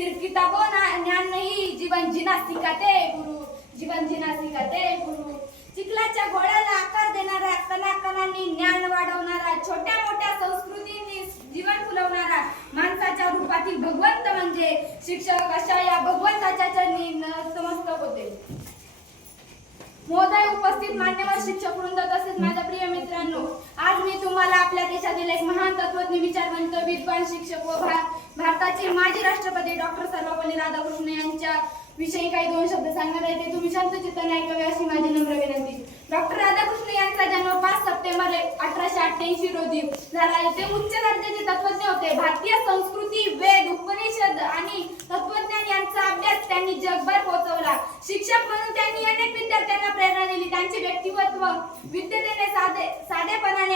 सिर्फ किताबों ना ज्ञान नहीं जीवन जीना सिखाते गुरु जीवन जीना सिखाते गुरु। चिखलाच्या घोड्याला आकार देणारा कलांनी ज्ञान वाढवणारा छोट्या मोठ्या संस्कृतींनी जीवन फुलवणारा माणसाच्या रूपातील भगवंत म्हणजे शिक्षक अशा या भगवंताच्या चरणी नतमस्तक होते. महोदय उपस्थित मान्यवर शिक्षक वृंद तसेच माझ्या प्रिय मित्रांनी आपल्या एक महान तत्वज्ञ विचारवंत विद्वान शिक्षक व भारताचे माजी राष्ट्रपती डॉक्टर सर्वपल्ली राधाकृष्ण यांच्या विषयी काही दोन शब्द सांगणार आहे. ते तुम्ही शांत चित्ताने ऐकावे अशी माझी नम्र विनंती. डॉक्टर राधाकृष्ण यांचा जन्म पाच सप्टेंबर अठराशे अठ्ठ्याऐंशी रोजी झाला आहे. ते उच्च दर्जाचे तत्वज्ञ होते. भारतीय संस्कृती वेद उपनिषद आणि तत्वज्ञान यांचा अभ्यास त्यांनी जगभर पोहोचवला. शिक्षक म्हणून त्यांनी अनेक विद्यार्थ्यांना प्रेरणा दिली. त्यांचे व्यक्तिमत्व विद्यतेने साधे साधेपणाने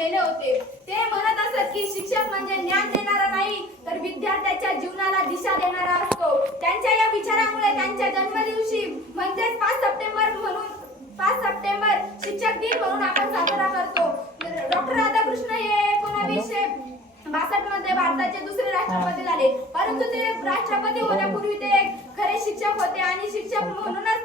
झालेले होते. ते म्हणत असत की शिक्षक म्हणजे ज्ञान देणारा नाही तर विद्यार्थ्याच्या जीवनाला दिशा देणारा असतो. त्यांच्या या विचारामुळे त्यांच्या जन्मदिवशी म्हणजेच पाच सप्टेंबर म्हणून पाच सप्टेंबर शिक्षक दिन म्हणून आपण साजरा करतो. डॉक्टर राधाकृष्ण हे एकोणावीसशे बासष्टमध्ये भारताचे दुसरे राष्ट्रपती झाले. परंतु ते राष्ट्रपती होण्यापूर्वी ते एक खरे शिक्षक होते आणि शिक्षक म्हणूनच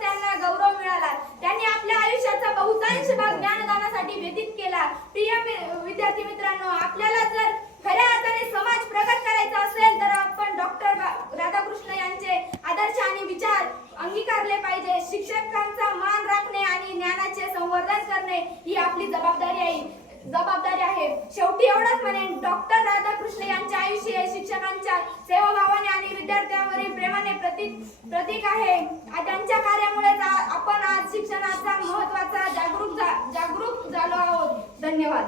करणे ही आपली जबाबदारी आहे. जबाबदारी आहे. शेवटी एवढंच म्हणेन डॉक्टर राधाकृष्ण यांच्या आयुष्य हे शिक्षकांच्या सेवाभावाने आणि विद्यार्थ्यांवरील प्रेमाने प्रतीक प्रतीक आहे. त्यांच्या कार्यामुळेच आपण आज शिक्षणाचा महत्त्वाचा जागरूक झा- जागरूक झालो आहोत. धन्यवाद.